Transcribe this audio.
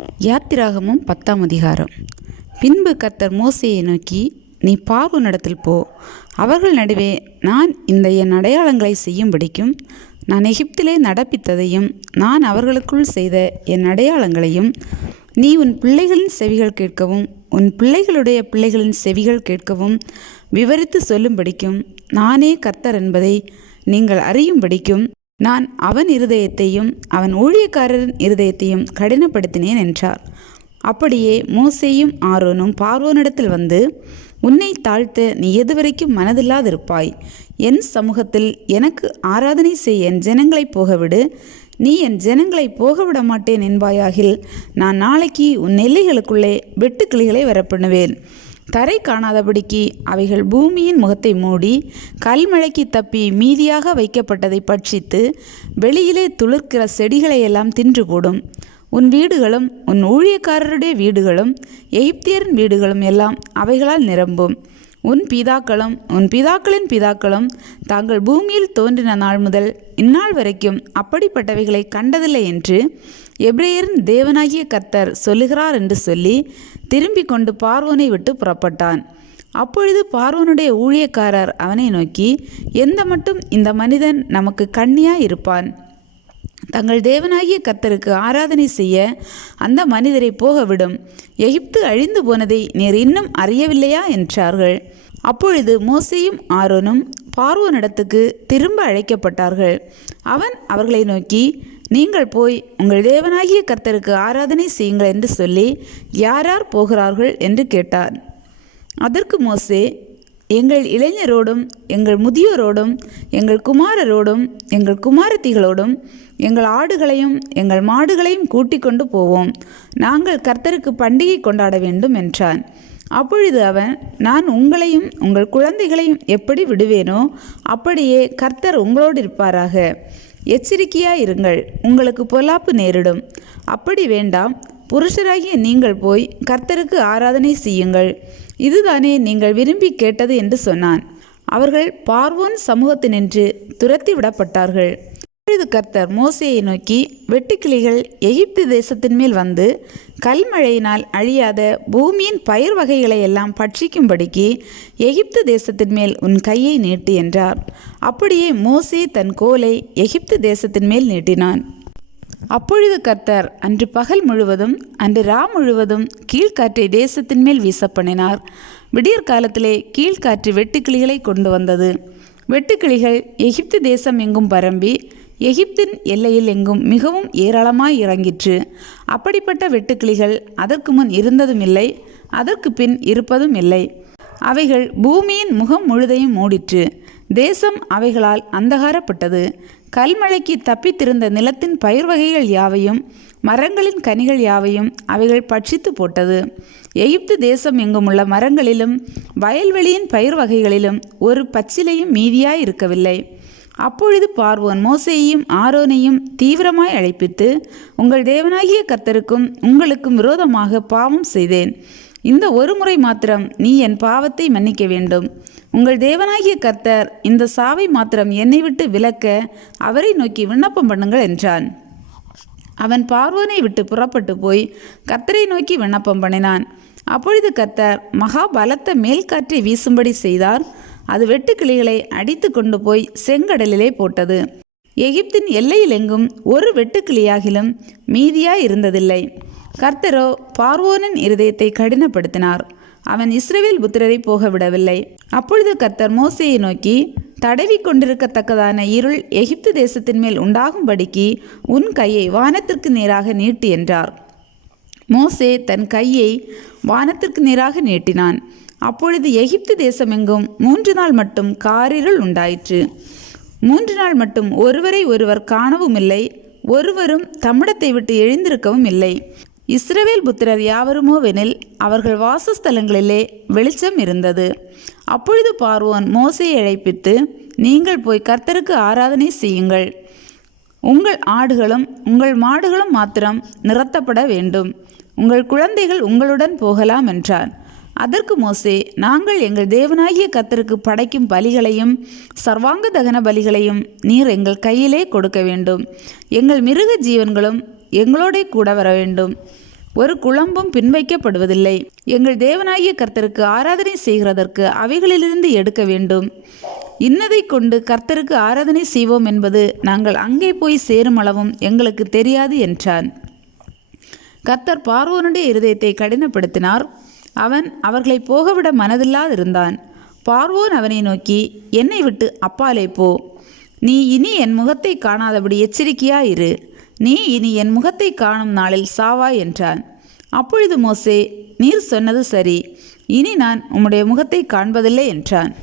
யாத்திராகமும் பத்தாம் அதிகாரம். பின்பு கர்த்தர் மோசையை நோக்கி நீ பார்வோனிடத்தில் போ. அவர்கள் நடுவே நான் இந்த என் அடையாளங்களை செய்யும்படிக்கும் நான் எகிப்திலே நடப்பித்ததையும் நான் அவர்களுக்குள் செய்த என் அடையாளங்களையும் நீ உன் பிள்ளைகளின் செவிகள் கேட்கவும் உன் பிள்ளைகளுடைய பிள்ளைகளின் செவிகள் கேட்கவும் விவரித்து சொல்லும்படிக்கும் நானே கர்த்தர் என்பதை நீங்கள் அறியும்படிக்கும் நான் அவன் இருதயத்தையும் அவன் ஊழியக்காரரின் இருதயத்தையும் கடினப்படுத்தினேன் என்றார். அப்படியே மோசேயும் ஆரோனும் பார்வோனிடத்தில் வந்து உன்னை தாழ்த்த நீ எதுவரைக்கும் மனதில்லாதிருப்பாய். என் சமூகத்தில் எனக்கு ஆராதனை செய் என் ஜனங்களை போகவிடு. நீ என் ஜனங்களை போகவிட மாட்டேன் என்பாயாகில் நான் நாளைக்கு உன் எல்லைகளுக்குள்ளே வெட்டுக்கிளிகளை வரப்பண்ணுவேன். தரை காணாதபடிக்கு அவைகள் பூமியின் முகத்தை மூடி கல்மழைக்கு தப்பி மீதியாக வைக்கப்பட்டதை பட்சித்து வெளியிலே துளிர்க்கிற செடிகளையெல்லாம் தின்று போடும் உன் வீடுகளும் உன் ஊழியக்காரருடைய வீடுகளும் எகிப்தியரின் வீடுகளும் எல்லாம் அவைகளால் நிரம்பும். உன் பிதாக்களும் உன் பிதாக்களின் பிதாக்களும் தாங்கள் பூமியில் தோன்றின நாள் முதல் இந்நாள் வரைக்கும் அப்படிப்பட்டவைகளை கண்டதில்லை என்று எப்ரேயரின் தேவனாகிய கர்த்தர் சொல்லுகிறார் என்று சொல்லி திரும்பி கொண்டு பார்வோனை விட்டு புறப்பட்டான். அப்பொழுது பார்வோனுடைய ஊழியக்காரர் அவனை நோக்கி எந்த மட்டும் இந்த மனிதன் நமக்கு கண்ணியாய் இருப்பான்? தங்கள் தேவனாகிய கர்த்தருக்கு ஆராதனை செய்ய அந்த மனிதரை போகவிடும். எகிப்து அழிந்து போனதை நீர் இன்னும் அறியவில்லையா? என்றார்கள். அப்பொழுது மோசையும் ஆரோனும் பார்வோனிடத்துக்கு திரும்ப அழைக்கப்பட்டார்கள். அவன் அவர்களை நோக்கி நீங்கள் போய் உங்கள் தேவனாகிய கர்த்தருக்கு ஆராதனை செய்யுங்கள் என்று சொல்லி யாரார் போகிறார்கள் என்று கேட்டார். அதற்கு மோசே எங்கள் இளைஞரோடும் எங்கள் முதியோரோடும் எங்கள் குமாரரோடும் எங்கள் குமாரத்திகளோடும் எங்கள் ஆடுகளையும் எங்கள் மாடுகளையும் கூட்டிக் கொண்டு போவோம். நாங்கள் கர்த்தருக்கு பண்டிகை கொண்டாட வேண்டும் என்றான். அப்பொழுது அவன் நான் உங்களையும் உங்கள் குழந்தைகளையும் எப்படி விடுவேனோ அப்படியே கர்த்தர் உங்களோடு இருப்பாராக. எச்சரிக்கையாக இருங்கள். உங்களுக்கு பொல்லாப்பு நேரிடும். அப்படி வேண்டாம். புருஷராகிய நீங்கள் போய் கர்த்தருக்கு ஆராதனை செய்யுங்கள். இதுதானே நீங்கள் விரும்பி கேட்டது என்று சொன்னான். அவர்கள் பார்வோன் சமூகத்தினின்று துரத்தி விடப்பட்டார்கள். அப்பொழுது கர்த்தர் மோசையை நோக்கி வெட்டுக்கிளிகள் எகிப்து தேசத்தின் மேல் வந்து கல்மழையினால் அழியாத பூமியின் பயிர் வகைகளை எல்லாம் பட்சிக்கும்படிக்கு எகிப்து தேசத்தின் மேல் உன் கையை நீட்டு என்றார். அப்படியே மோசே தன் கோலை எகிப்து தேசத்தின் மேல் நீட்டினான். அப்பொழுது கர்த்தர் அன்று பகல் முழுவதும் அன்று ரா முழுவதும் கீழ்காற்றை தேசத்தின் மேல் வீசப்பண்ணினார். விடியற் காலத்திலே கீழ்காற்று வெட்டுக்கிளிகளை கொண்டு வந்தது. வெட்டுக்கிளிகள் எகிப்து தேசம் எங்கும் பரம்பி எகிப்தின் எல்லையில் எங்கும் மிகவும் ஏராளமாய் இறங்கிற்று. அப்படிப்பட்ட வெட்டுக்கிளிகள் அதற்கு முன் இருந்ததும் இல்லை அதற்கு பின் இருப்பதும் இல்லை. அவைகள் பூமியின் முகம் முழுதையும் மூடிற்று. தேசம் அவைகளால் அந்தகாரப்பட்டது. கல்மழைக்கு தப்பித்திருந்த நிலத்தின் பயிர் வகைகள் யாவையும் மரங்களின் கனிகள் யாவையும் அவைகள் பட்சித்து போட்டது. எகிப்து தேசம் எங்குமுள்ள மரங்களிலும் வயல்வெளியின் பயிர் வகைகளிலும் ஒரு பச்சிலையும் மீதியாய் இருக்கவில்லை. அப்பொழுது பார்வோன் மோசேயையும் ஆரோனையும் தீவிரமாய் அழைப்பித்து உங்கள் தேவனாகிய கர்த்தருக்கும் உங்களுக்கும் விரோதமாக பாவம் செய்தேன். இந்த ஒரு முறை மாத்திரம் நீ என் பாவத்தை மன்னிக்க வேண்டும். உங்கள் தேவனாகிய கர்த்தர் இந்த சாவை மாத்திரம் என்னை விட்டு விலக்க அவரை நோக்கி விண்ணப்பம் பண்ணுங்கள் என்றான். அவன் பார்வோனை விட்டு புறப்பட்டு போய் கர்த்தரை நோக்கி விண்ணப்பம் பண்ணினான். அப்பொழுது கர்த்தர் மகா பலத்த மேல்காற்றை வீசும்படி செய்தார். அது வெட்டுக்கிளிகளை அடித்து கொண்டு போய் செங்கடலிலே போட்டது. எகிப்தின் எல்லையில் எங்கும் ஒரு வெட்டுக்கிளியாகிலும் மீதியாய் இருந்ததில்லை. கர்த்தரோ பார்வோனின் இருதயத்தை கடினப்படுத்தினார். அவன் இஸ்ரேவேல் புத்திரரை போக விடவில்லை. அப்பொழுது கர்த்தர் மோசையை நோக்கி தடவி கொண்டிருக்கத்தக்கதான இருள் எகிப்து தேசத்தின் மேல் உண்டாகும்படிக்கு உன் கையை வானத்திற்கு நேராக நீட்டு என்றார். மோசே தன் கையை வானத்திற்கு நேராக நீட்டினான். அப்பொழுது எகிப்து தேசமெங்கும் மூன்று நாள் மட்டும் காரிருள் உண்டாயிற்று. மூன்று நாள் மட்டும் ஒருவரை ஒருவர் காணவும் இல்லை ஒருவரும் தமிழத்தை விட்டு எழுந்திருக்கவும் இல்லை இஸ்ரவேல் புத்திரர் யாவருமோவெனில் அவர்கள் வாசஸ்தலங்களிலே வெளிச்சம் இருந்தது. அப்பொழுது பார்வோன் மோசையை அழைப்பித்து நீங்கள் போய் கர்த்தருக்கு ஆராதனை செய்யுங்கள். உங்கள் ஆடுகளும் உங்கள் மாடுகளும் மாத்திரம் நிறுத்தப்பட வேண்டும். உங்கள் குழந்தைகள் உங்களுடன் போகலாம் என்றார் அதற்கு மோசே நாங்கள் எங்கள் தேவனாகிய கர்த்தருக்கு படைக்கும் பலிகளையும் சர்வாங்க தகன பலிகளையும் நீர் எங்கள் கையிலே கொடுக்க வேண்டும். எங்கள் மிருக ஜீவன்களும் எங்களோடே கூட வர வேண்டும். ஒரு குழம்பும் பின்வைக்கப்படுவதில்லை. எங்கள் தேவனாகிய கர்த்தருக்கு ஆராதனை செய்கிறதற்கு அவைகளிலிருந்து எடுக்க வேண்டும். இன்னதை கொண்டு கர்த்தருக்கு ஆராதனை செய்வோம் என்பது நாங்கள் அங்கே போய் சேரும் அளவும் எங்களுக்கு தெரியாது என்றான். கர்த்தர் பார்வோனுடைய இருதயத்தை கடினப்படுத்தினார். அவன் அவர்களை போகவிட மனதில்லாதிருந்தான். பார்வோன் அவனை நோக்கி என்னை விட்டு அப்பாலே போ. நீ இனி என் முகத்தை காணாதபடி எச்சரிக்கையாயிரு. நீ இனி என் முகத்தை காணும் நாளில் சாவா என்றான். அப்பொழுது மோசே நீர் சொன்னது சரி. இனி நான் உம்முடைய முகத்தை காண்பதில்லை என்றான்.